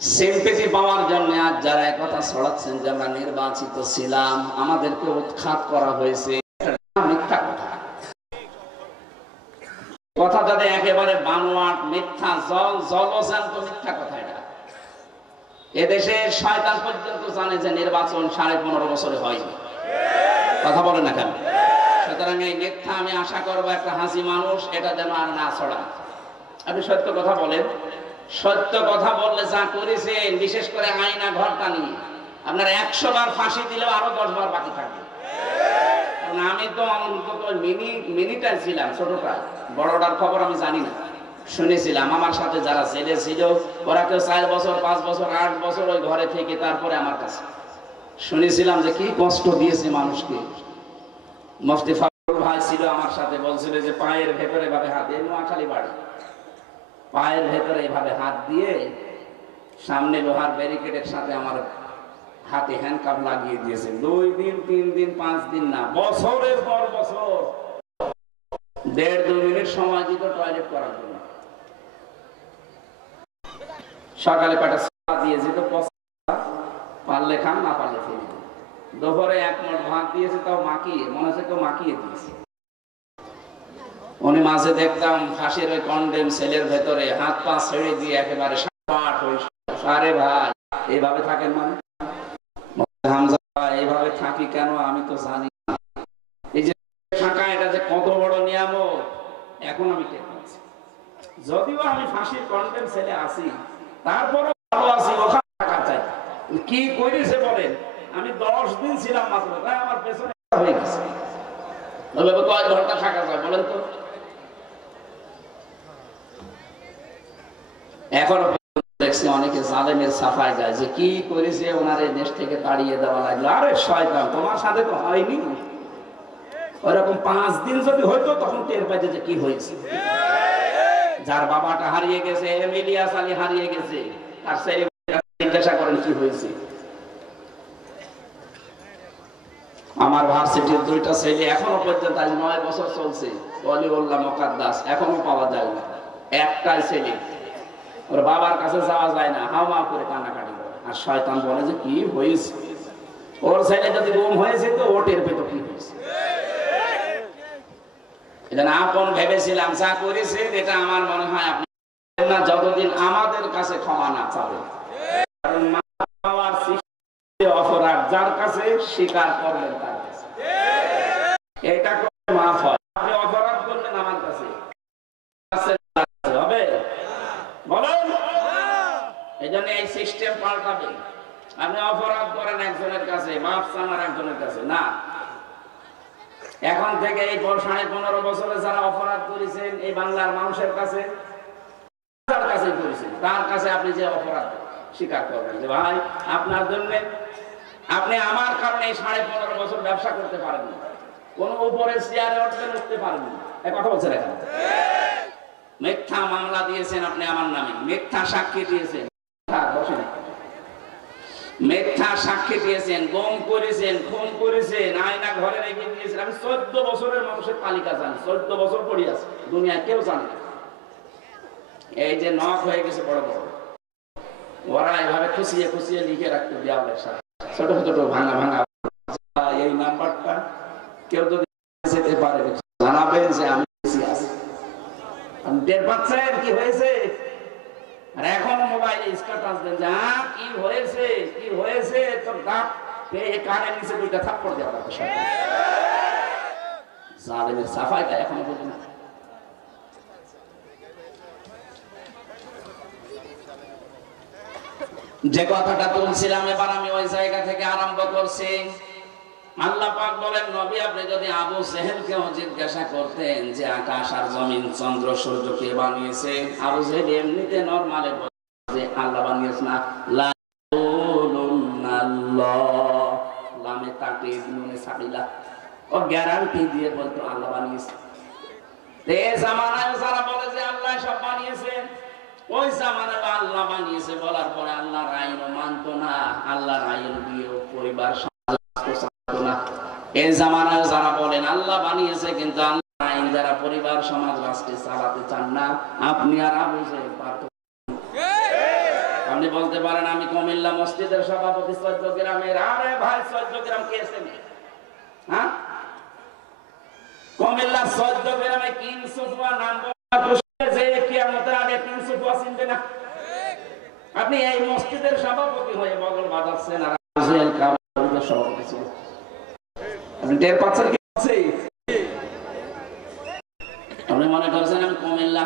Sympathy পাওয়ার জন্য আজ যারা কথা ছড়াচ্ছেন যে আমরা নির্বাচিত ছিলাম, আমাদেরকে উৎখাত করা হয়েছে, মিথ্যা কথা। কথা যাতে একেবারে বানোয়াট, মিথ্যা, জলজান্ত মিথ্যা কথা। এটা এদেশে শয়তান পর্যন্ত জানে যে নির্বাচন 15.5 বছরে হয়নি। কথা বলে না কেন? সুতরাং এই মিথ্যা আমি আশা করবো একটা হাসি মানুষ এটা যেন আর না ছড়ায়। আপনি সত্য কথা বলেন। সত্য কথা বললে যা করেছেন, বিশেষ করে আয়না ঘরটা নিয়ে, আপনার 100 বার ফাঁসি দিলেও আরো 10 বার বাকি থাকবে। আমি তো অন্তত মিনিটাই ছিলাম, ছোটটা, বড়টার খবর আমি জানি না, শুনেছিলাম। আমার সাথে যারা জেলে ছিল ওরা কেউ 4 বছর, 5 বছর, 8 বছর ওই ঘরে থেকে তারপরে আমার কাছে শুনেছিলাম যে কি কষ্ট দিয়েছে মানুষকে। মুফতি ফারুক ভাই ছিল আমার সাথে, বলছিল যে পায়ের ভেতরে এভাবে হাত দিয়ে, নোয়াখালী বাড়ি, পায়ের ভেতরে এভাবে হাত দিয়ে সামনে লোহার ব্যারিকেডের সাথে আমার হাতে হ্যান্ডকাপ লাগিয়ে দিয়েছে। 2 দিন, 3 দিন, 5 দিন না, বছরের পর বছর 1.5-2 মিনিট সময় দিত টয়লেট করার জন্য। সকালে পেটে দিয়ে যেত, পারলে খান, না পারলে ফেলে দিত। দুপুরে 1 মুঠ ভাত দিয়েছে, তাও মাখিয়ে, মনে হচ্ছে কেউ মাখিয়ে দিয়েছে। উনি মাঝে দেখতাম ফাঁসির ওই কন্ডেম সেলের ভেতরে হাত পা ছেড়ে দিয়ে একেবারে সাপাট হয়ে, আরে ভাই এইভাবে থাকেন মানে? হামজা এইভাবে থাকি কেন আমি তো জানি না। এই যে থাকা, এটা যে কত বড় নিয়ামত এখন আমি টের পাচ্ছি। যদিও আমি ফাঁসির কন্ডেম সেলে আছি, তারপরে ভালো আছি। ওখানে থাকা চাই কি করেছে বলেন? আমি 10 দিন ছিলাম মাত্র, তাই আমার পেছনে হয়ে গেছে। কয় ঘন্টা থাকা যায় বলেন তো? এখন দেখছি অনেকে জালেমের সাফাই যায় যে কি করেছে ওনার এই দেশ থেকে তাড়িয়ে দেওয়া লাগলো। আরে শয়তান, তোমার সাথে তো হয়নি। ওরকম 5 দিন যদি হইতো তখন টের পাইতে যে কি হয়েছে। যার বাবাটা হারিয়ে গেছে, ইলিয়াস আলী হারিয়ে গেছে, তার ছেলে জিজ্ঞাসা করেন কি হয়েছে। আমার ভার্সিটির 2টা ছেলে এখনো পর্যন্ত, আজ 9 বছর চলছে, ওয়ালিউল্লাহ মুকাদ্দাস, এখনো পাওয়া যায় না। একটাই ছেলে, ওর বাবার কাছে যাওয়া যায় না, হাওয়া করে কান্নাকাটি করে। আর শয়তান বলে যে কি হয়েছে। ওর ছেলে যদি গুম হয়েছে তো ও টের পেত কি হয়েছে। এটা না আপন ভেবেছিলাম, যা করেছে এটা আমার মনে হয় আপনি না, যতদিন আমাদের কাছে ক্ষমা না চাবে। কারণ অপরাধ যার কাছে স্বীকার করবেন তার কাছে এটা করে মাফ হয়। আপনি অপরাধ করলেন আমার কাছে, হবে বলেন? এই জন্য এই সিস্টেম পাল্টাবে। আপনি অপরাধ করেন একজনের কাছে, মাফ চান আর একজনের কাছে না। এখন থেকে এই 15.5 বছরে যারা অপরাধ করেছেন এই বাংলার মানুষের কাছে, তার কাছে করেছেন, তার কাছে আপনি যে অপরাধ স্বীকার করবেন যে ভাই আপনার জন্য, আপনি আমার কারণে এই 15.5 বছর ব্যবসা করতে পারেন না, কোন উপরে চেয়ারে উঠতে পারেন না। এই কথা বলছেন এখন। মিথ্যা মামলা দিয়েছেন আপনি আমার নামে, মিথ্যা সাক্ষী দিয়েছেন, মিথ্যা সাক্ষী দিয়েছেন, গম করেছেন, খুন করেছেন, আয়না ঘরে রেখে দিয়েছেন। আমি 14 বছরের মানুষের তালিকা জানি, 14 বছর পড়ে আছে, দুনিয়ায় কেউ জানে না। এই যে নখ হয়ে গেছে বড় বড়, ওরা এভাবে খুশিয়ে খুশিয়ে লিখে রাখতো দেওয়ালের সাথে, ছোট ছোট ভাঙা ভাঙা। এই নাম্বারটা কেউ যদি যেতে পারে জানাবেন যে আমি আছি। টের পাচ্ছেন কি হয়েছে? আর এখন মোবাইলে স্ট্যাটাস দেন যে কি হয়েছে, কি হয়েছে, তোর দাঁত কানের নিচে 2টা থাপ্পড় দেওয়া দরকার। জালেমের সাফাইটা এখনো পর্যন্ত। যে কথাটা তুলছিলাম এবার আমি ওই জায়গা থেকে আরম্ভ করছি। আল্লাহ পাক বলেন, নবী আপনি যদি আবু জেহেলকেও জিজ্ঞাসা করতেন যে আকাশ আর জমিন, চন্দ্র সূর্য কে বানিয়েছে, আবু জেহেল এমনিতে নরমালে বলে যে আল্লাহ বানিয়েছে না। লা ইলাহা লামে তাকিদ নুনে সাবিলা, ও গ্যারান্টি দিয়ে বলতো আল্লাহ বানিয়েছে। এই জামানায় যারা বলে যে আল্লাহ সব বানিয়েছে, ওই জামানায় আল্লাহ বানিয়েছে বলার পরে আল্লাহর আইন মানতো না, আল্লাহর আইন দিয়ে পরিবার না। এই জামানায় যারা বলেন আল্লাহ বানিয়েছে কিন্তু আল্লাহর আইন যারা পরিবার সমাজ রাষ্ট্রে চালাতে চান না, আপনি আর আবু জেহেল পারতো। আপনি আপনি বলতে পারেন আমি কুমিল্লা মসজিদের সভাপতি 14 গ্রামের। আরে ভাই 14 গ্রাম কে আছে? হ্যাঁ, কুমিল্লা 14 গ্রামে কিং সুফুয়া নাম যে কিয়ামতের আগে কিং সুফুয়া চিনবে না। আপনি এই মসজিদের সভাপতি হয়ে বগল বাজাচ্ছেন আর আজরাইল কাবারের সভাপতি ছিলেন। আপনি টের পাচ্ছেন কি? আপনি মনে করছেন আমি কুমিল্লা